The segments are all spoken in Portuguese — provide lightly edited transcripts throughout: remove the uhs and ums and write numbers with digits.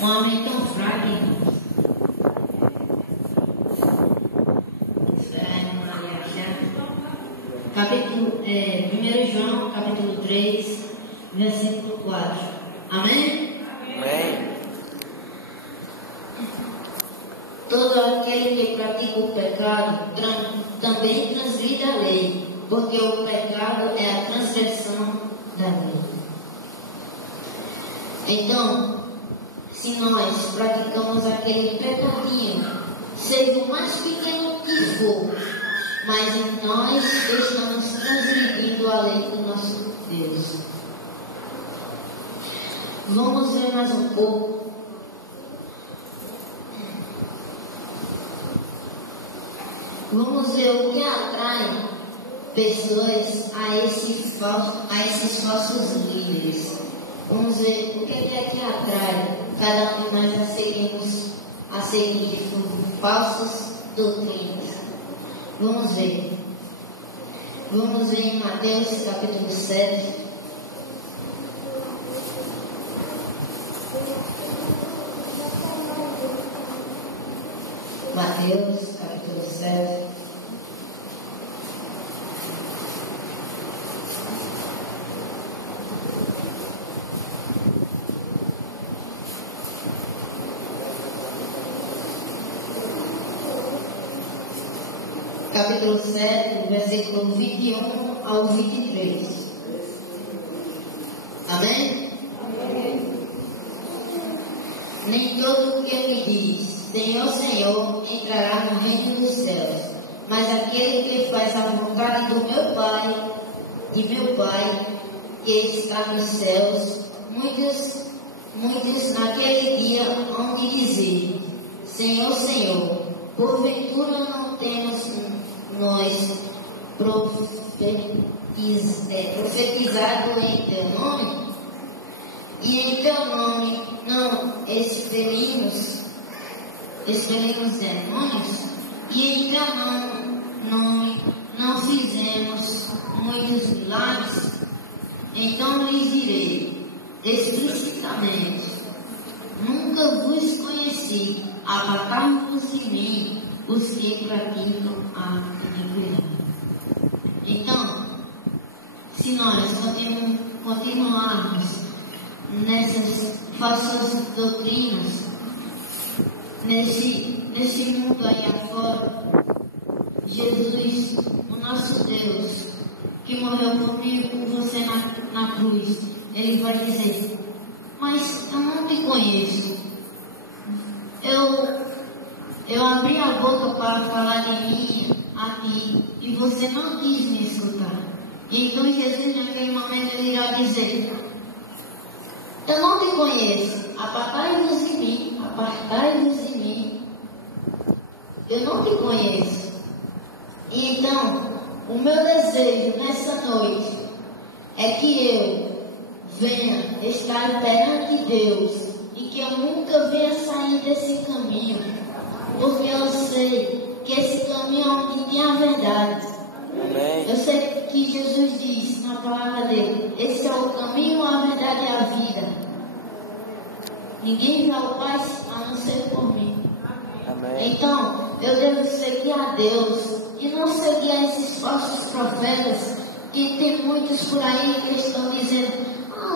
Um amém tão fraco, irmãos. Capítulo 1 João, capítulo 3, versículo 4. Amém? Amém. Todo aquele que pratica o pecado também transgride a lei, porque o pecado é a transgressão da lei. Então, se nós praticamos aquele pecadinho, seja o mais pequeno que for, mas nós estamos transgredindo a lei do nosso Deus. Vamos ver mais um pouco. Vamos ver o que atrai pessoas a esses falsos líderes. Vamos ver o que é que atrai cada um de nós a seguir falsas doutrinas. Vamos ver. Vamos ver em Mateus capítulo 7. Mateus capítulo 7. Capítulo 7, versículo 21 ao 23. Amém? Amém. Nem todo o que me diz Senhor, Senhor, entrará no reino dos céus, mas aquele que faz a vontade do meu Pai, que está nos céus. Muitos naquele dia hão de dizer: Senhor, Senhor, porventura não temos nós profetizado em teu nome? E em teu nome não expelimos demônios? E em teu nome não fizemos muitos milagres? Então lhes direi explicitamente: nunca vos conheci, apartai-vos de mim, os que praticam a iniquidade. Então, se nós continuarmos nessas falsas doutrinas, nesse mundo aí afora, Jesus, o nosso Deus, que morreu por mim e por você na cruz, Ele vai dizer: mas eu não te conheço. Eu abri a boca para falar de mim a ti e você não quis me escutar. Então Jesus naquele momento ele irá dizer: eu não te conheço, apartai-vos de mim, eu não te conheço. E então, o meu desejo nessa noite é que eu venha estar perante Deus e que eu nunca venha sair desse caminho, porque eu sei que esse caminho é onde tem a verdade. Amém. Eu sei que Jesus diz na palavra dele: esse é o caminho, a verdade e a vida. Ninguém vai ao Pai a não ser por mim. Amém. Então, eu devo seguir a Deus e não seguir a esses falsos profetas, que tem muitos por aí que estão dizendo: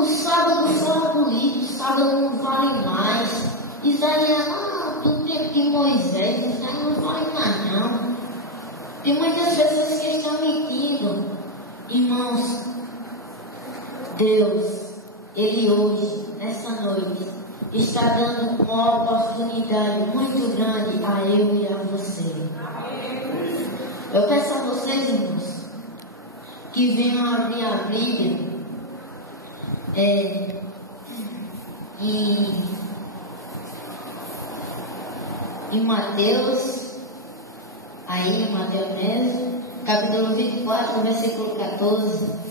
o sábado foi abolido, o sábado não vale mais. Isaías, do tempo de Moisés, Isaías não vale mais não. Tem muitas pessoas que estão mentindo. Irmãos, Deus, Ele hoje, nessa noite, está dando uma oportunidade muito grande a eu e a você. Eu peço a vocês, irmãos, que venham abrir a Bíblia em Mateus, aí em Mateus mesmo, capítulo 24, versículo 14.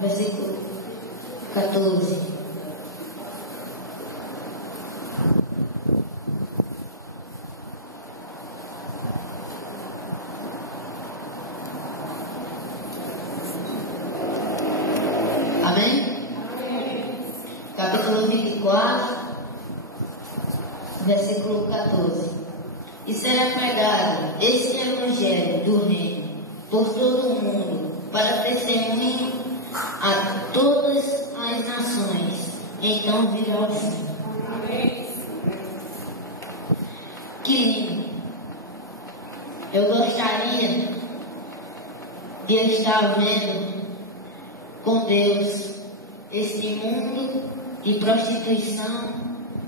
Versículo 14. versículo 14. E será pregado este evangelho do reino por todo o mundo, para testemunho a todas as nações. Então virá o fim. Que lindo! Eu gostaria de estar vendo com Deus esse mundo de prostituição,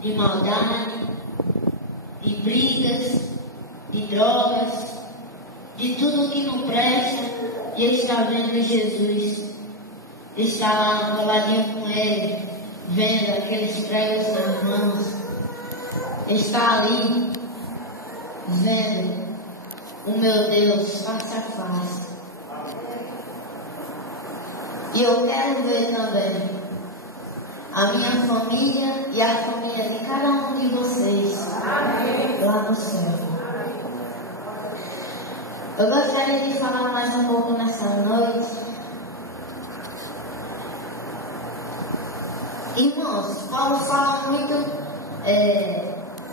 de maldade, de brigas, de drogas, de tudo que não presta, e estar vendo Jesus, estar lá coladinho com Ele, vendo aqueles pregos nas mãos, estar ali, vendo o meu Deus face a face. E eu quero ver também a minha família e a família de cada um de vocês lá no céu. Eu gostaria de falar mais um pouco nessa noite. Irmãos, Paulo fala muito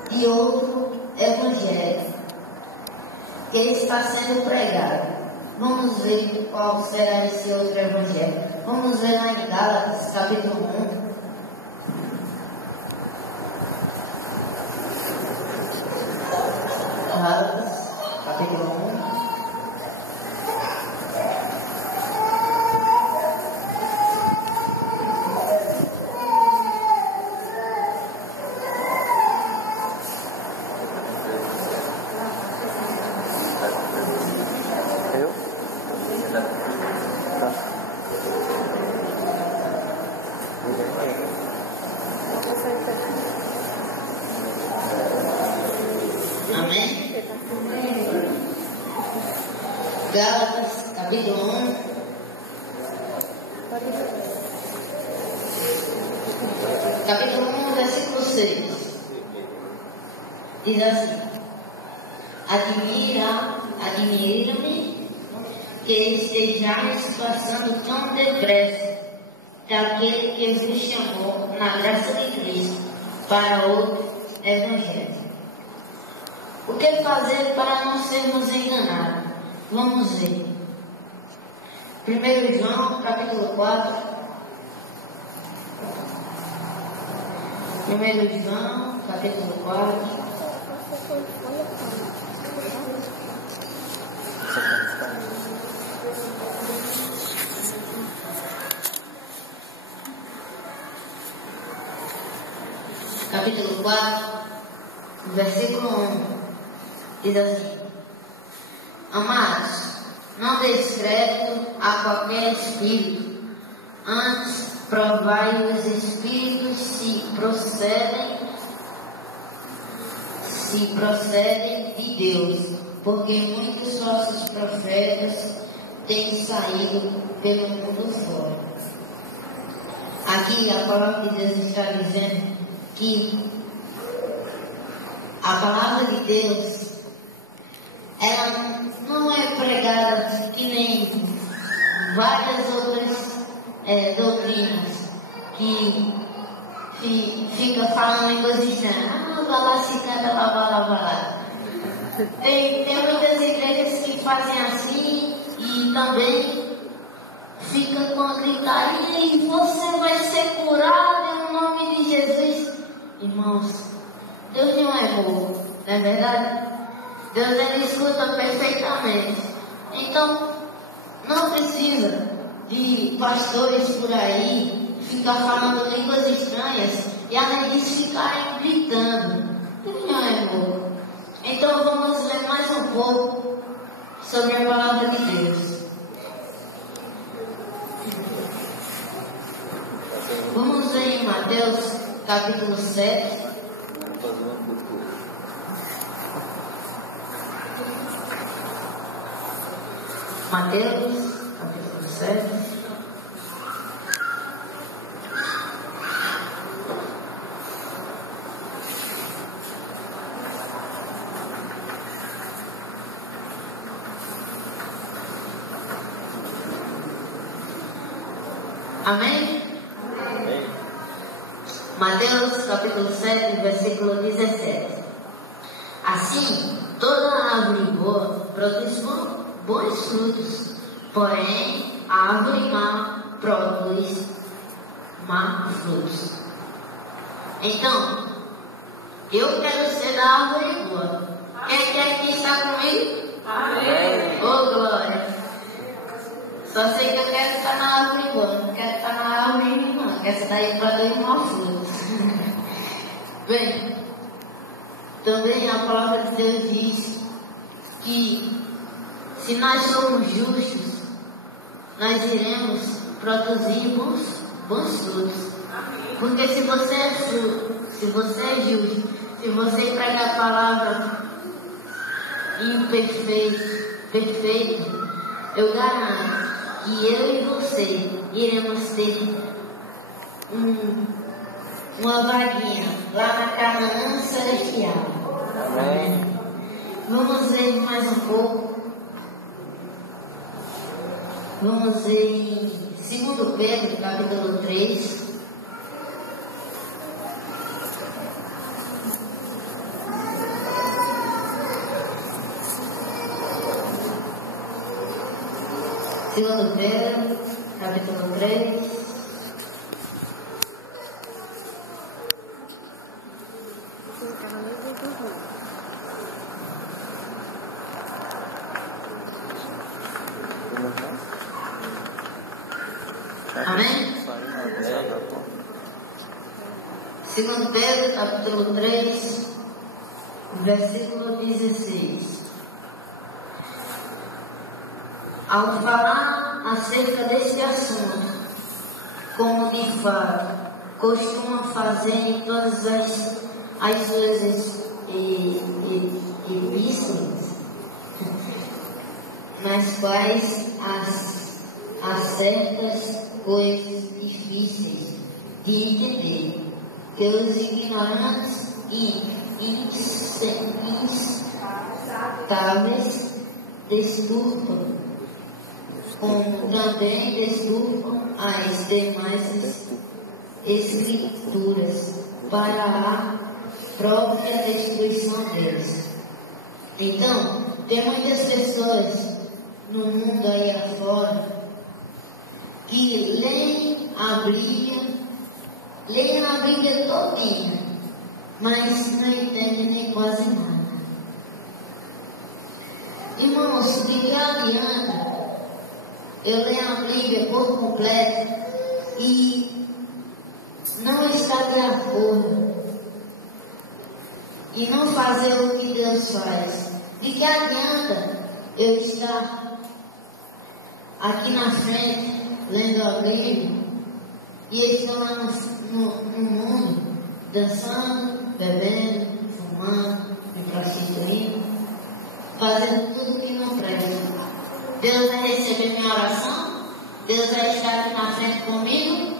de outro evangelho que está sendo pregado. Vamos ver qual será esse outro evangelho. Vamos ver lá em Gálatas, capítulo 1. Gálatas, capítulo 1. Amém? Gálatas, capítulo 1. Capítulo 1, versículo 6. Diz assim: admira-me que estejais passando tão depressa daquele que vos chamou na graça de Cristo para outro evangelho. O que fazer para não sermos enganados? Vamos ver. 1 João, capítulo 4. 1 João, capítulo 4. Capítulo 4, versículo 1. Diz assim: amados, não deis crédito a qualquer espírito, antes provai os espíritos se procedem de Deus, porque muitos falsos profetas têm saído pelo mundo fora. Aqui a palavra de Deus está dizendo que a palavra de Deus, ela não é pregada que nem várias outras doutrinas que fica falando em coisas estranhas. Tem muitas igrejas que fazem assim e também fica com a gritaria e você vai ser curado em nome de Jesus. Irmãos, Deus não é bobo, não é verdade? Deus, ele escuta perfeitamente. Então, não precisa de pastores por aí ficar falando línguas estranhas e além disso ficarem gritando. Deus não é bobo. Então, vamos ler mais um pouco sobre a palavra de Deus. Vamos ver em Mateus, capítulo 7. Mateus, capítulo 7. Amém? Amém. Mateus, capítulo 7, versículo 17. bons frutos, porém a árvore má produz má frutos. Então, eu quero ser da árvore boa. Quem aqui está comigo? Amém. Oh, glória! Só sei que eu quero estar na árvore boa, não quero estar na árvore ruim, não. Quero sair para dois maus frutos. Bem, também a palavra de Deus diz que se nós somos justos, nós iremos produzir bons frutos. Porque se você é justo, se você pregar a palavra perfeito, eu garanto que eu e você iremos ter uma vaguinha lá na Canaã Celestial. Amém. Vamos ver mais um pouco. Vamos ver em 2 Pedro, capítulo 3. Segundo Pedro, capítulo 3. Amém? Segundo Pedro, capítulo 3, versículo 16. Ao falar acerca deste assunto, como de fato costuma fazer em todas as suas epístolas, nas quais há certas coisas difíceis de entender, que os ignorantes e instáveis desturpam, como também desturpam as demais escrituras para a própria destruição deles. Então, tem muitas pessoas no mundo aí afora que leem a Bíblia todinha, mas não entendem nem quase nada. Irmãos, de que adianta eu ler a Bíblia por completo e não estar de acordo e não fazer o que Deus faz? De que adianta eu estar aqui na frente lendo a Bíblia e estou lá no mundo dançando, bebendo, fumando, me prostituindo, fazendo tudo que não presta? Deus vai receber minha oração? Deus vai estar aqui na frente comigo?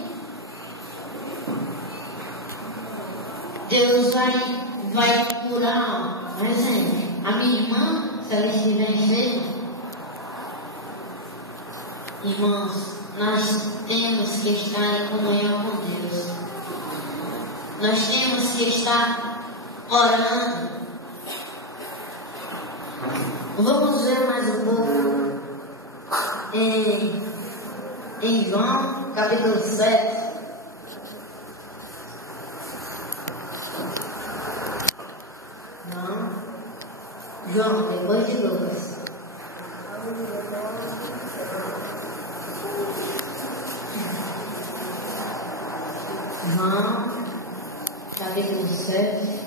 Deus vai curar, por exemplo, a minha irmã, se ela estiver enferma? Irmãos, nós temos que estar em comunhão com Deus. Nós temos que estar orando. Vamos ver mais um pouco em João, capítulo 7. Não. João, depois de Lucas. João, capítulo 7.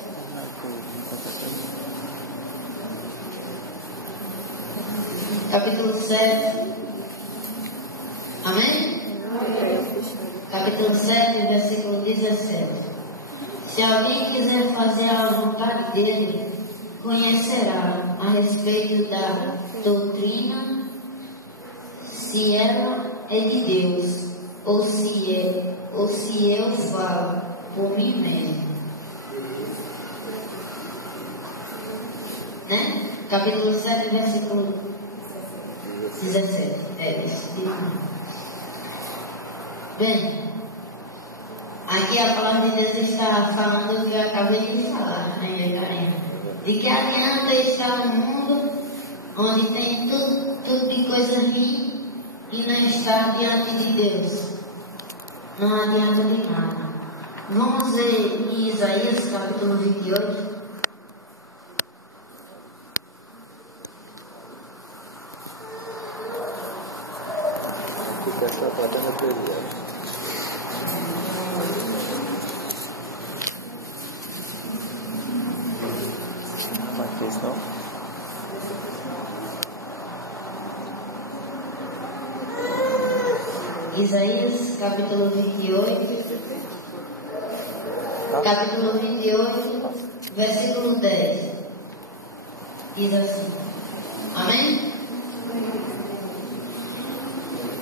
Capítulo 7. Amém? Capítulo 7, versículo 17. Se alguém quiser fazer a vontade dele, conhecerá a respeito da doutrina, se ela é de Deus, ou se eu falo por mim mesmo. Né? Capítulo 7, versículo 17. É isso. Bem, aqui a palavra de Deus está falando o que eu acabei de falar, né, Karina? De que adianta estar no mundo onde tem tudo de coisa ruim e não está diante de Deus. Não adianta de nada. Vamos ler em Isaías capítulo 28. Fica só fazendo a primeira. Mateus não? Isaías capítulo 28. Capítulo 28, versículo 10. Diz assim. Amém?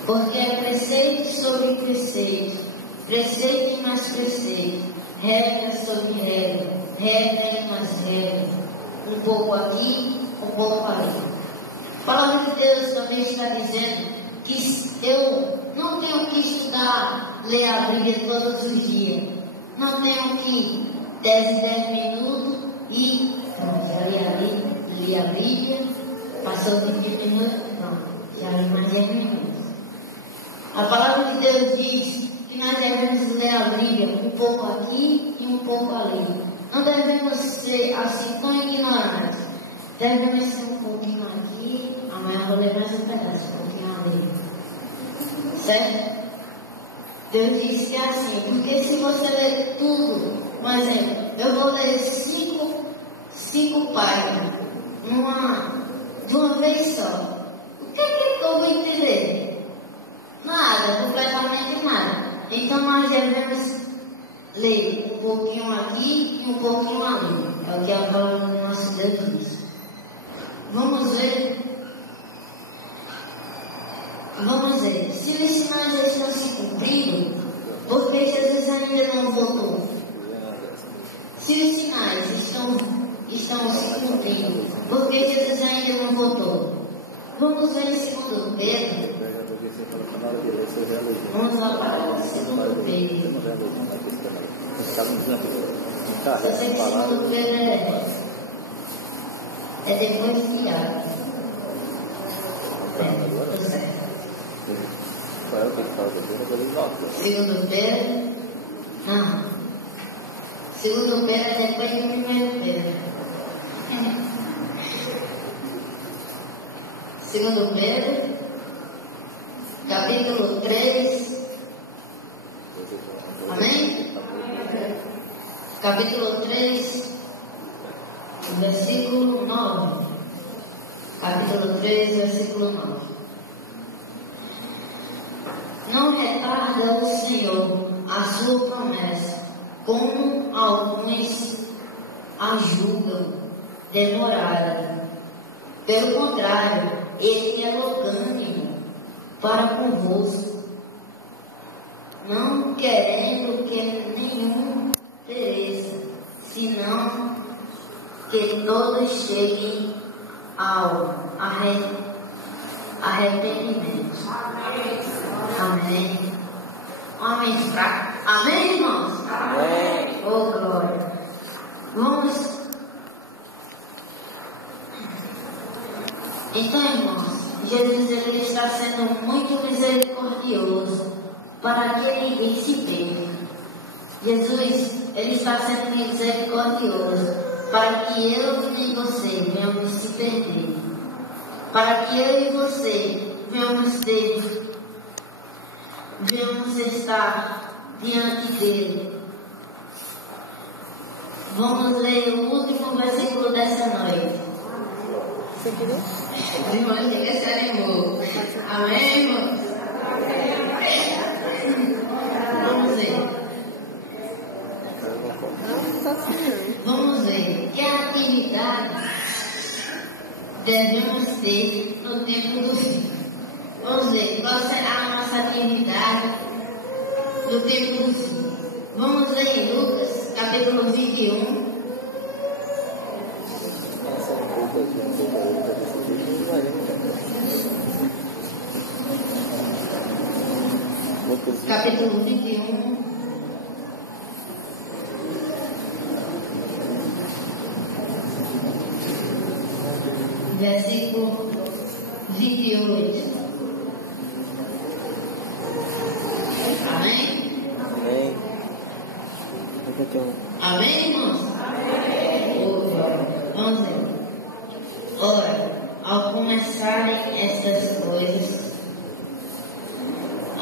Porque é preceito sobre preceito, preceito e mais preceito, regra sobre regra, regra e mais regra, um pouco aqui, um pouco ali. A palavra de Deus também está dizendo que eu não tenho que estudar, ler a Bíblia todos os dias. Não tenho que 10 minutos e já li a Bíblia, passou de 20 minutos, não, já li mais 10 minutos. A palavra de Deus diz que nós devemos ler a Bíblia um pouco aqui e um pouco ali. Não devemos ser assim tão ignorantes. Devemos ser um pouquinho aqui, amanhã eu vou ler mais um pedaço, um pouquinho ali. Certo? Deus disse assim, porque se você ler tudo, por exemplo, eu vou ler cinco páginas de uma vez só. O que é que eu vou entender? Nada, completamente nada. Então nós devemos ler um pouquinho aqui e um pouquinho ali. É o que a palavra do nosso Deus diz. Vamos ver. Se os sinais já estão se cumprindo, por que Jesus ainda não voltou? Se os sinais estão se cumprindo, por que Jesus ainda não voltou? Vamos ver em 2 Pedro. Vamos lá para 2 Pedro. Eu sei que 2 Pedro é depois de Tiago. Estou certo. Qual é o que ele fala depois? 2 Pedro. Não. 2 Pedro é depois de 1 Pedro. 2 Pedro, capítulo 3. Amém? Capítulo 3, versículo 9. Capítulo 3, versículo 9. Não retarda o Senhor a sua promessa, como alguns a julgam demorada. Pelo contrário, Ele é longânimo para convosco, não querendo que nenhum pereça, senão que todos cheguem ao arrependimento. Amém. Amém, fraco. Amém, irmãos? Amém. Oh, glória. Vamos. Então, irmãos, Jesus ele está sendo muito misericordioso para que ninguém se perca. Jesus ele está sendo misericordioso para que eu e você venhamos se perder. Para que eu e você venhamos estar diante dele. Vamos ler o último versículo dessa noite. Os irmãos que se animou. Amém, irmãos? Vamos ver. Vamos ver. Que atividade devemos ter no tempo do fim? Vamos ver qual será a nossa atividade no tempo do fim. Vamos ler em Lucas, capítulo 21. Capítulo 21. Versículo 28. Amém? Amém. Amém, irmãos? Vamos ver. Ora, ao começarem estas coisas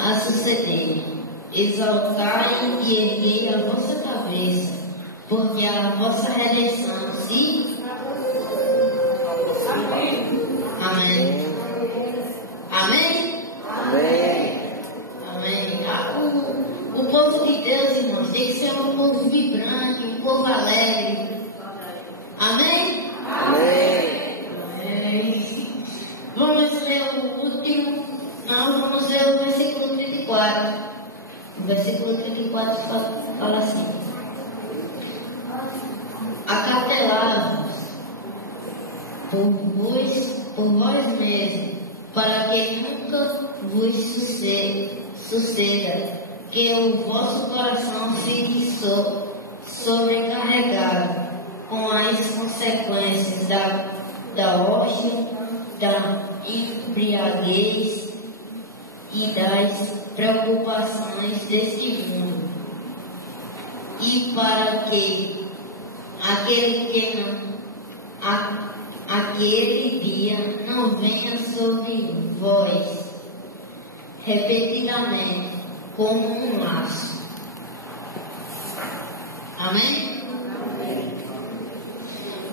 a suceder, exaltai e erguei a vossa cabeça, porque a vossa redenção se... Amém. Amém. Amém? Amém. O povo de Deus, irmãos, tem que ser um povo vibrante, um povo alegre. Amém? Vamos ler o último. Nós vamos ler o versículo 34. O versículo 34 fala assim: acautelai-vos por vós mesmos, para que nunca vos suceda que o vosso coração fique sobrecarregado com as consequências da hóstia, da embriaguez e das preocupações deste mundo, e para que aquele dia não venha sobre vós repetidamente como um laço. Amém?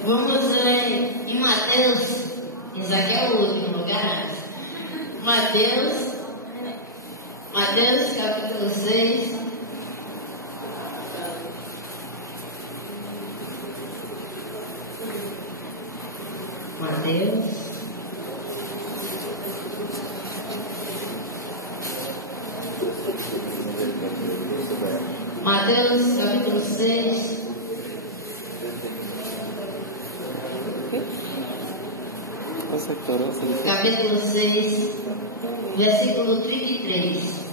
Vamos ler em Mateus. Isso aqui é o último lugar. Mateus capítulo 6. Mateus capítulo 6. Capítulo 6, versículo 33.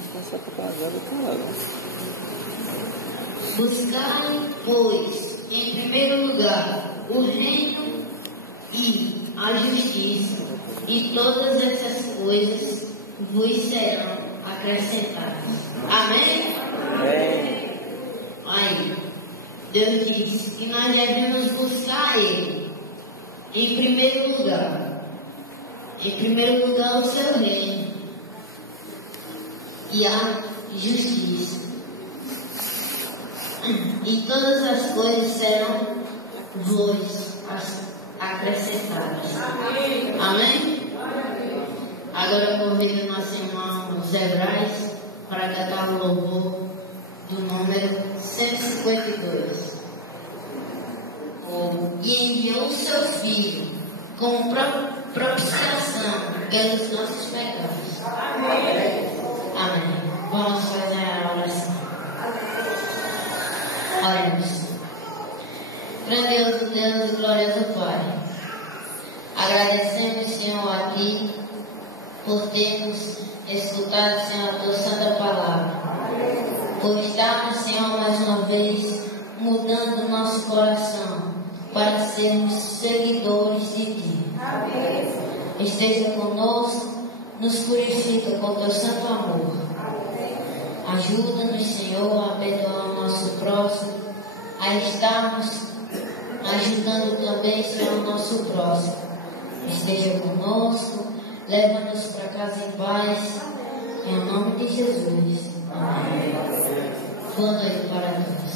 Buscai, pois, em primeiro lugar o reino e a justiça, e todas essas coisas vos serão acrescentadas. Amém? Aí, Deus diz que nós devemos buscar Ele em primeiro lugar. Em primeiro lugar, o seu reino e a justiça. E todas as coisas serão vos acrescentadas. Amém? Agora eu convido nosso irmão Zé Braz para cantar o louvor do número 152. E enviou o seu filho como propiciação pelos nossos pecados. Amém. Vamos fazer a oração. Oremos. Grandioso Deus e glorioso Pai, agradecemos, Senhor, a Ti por termos escutado, Senhor, a Tua Santa Palavra, por estarmos, Senhor, mais uma vez mudando o nosso coração para sermos seguidores de Ti. Esteja conosco, nos purifica com Teu santo amor. Ajuda-nos, Senhor, a perdoar o nosso próximo, a estarmos ajudando também, Senhor, o nosso próximo. Esteja conosco, leva-nos para casa em paz, em nome de Jesus. Amém. Boa noite para todos.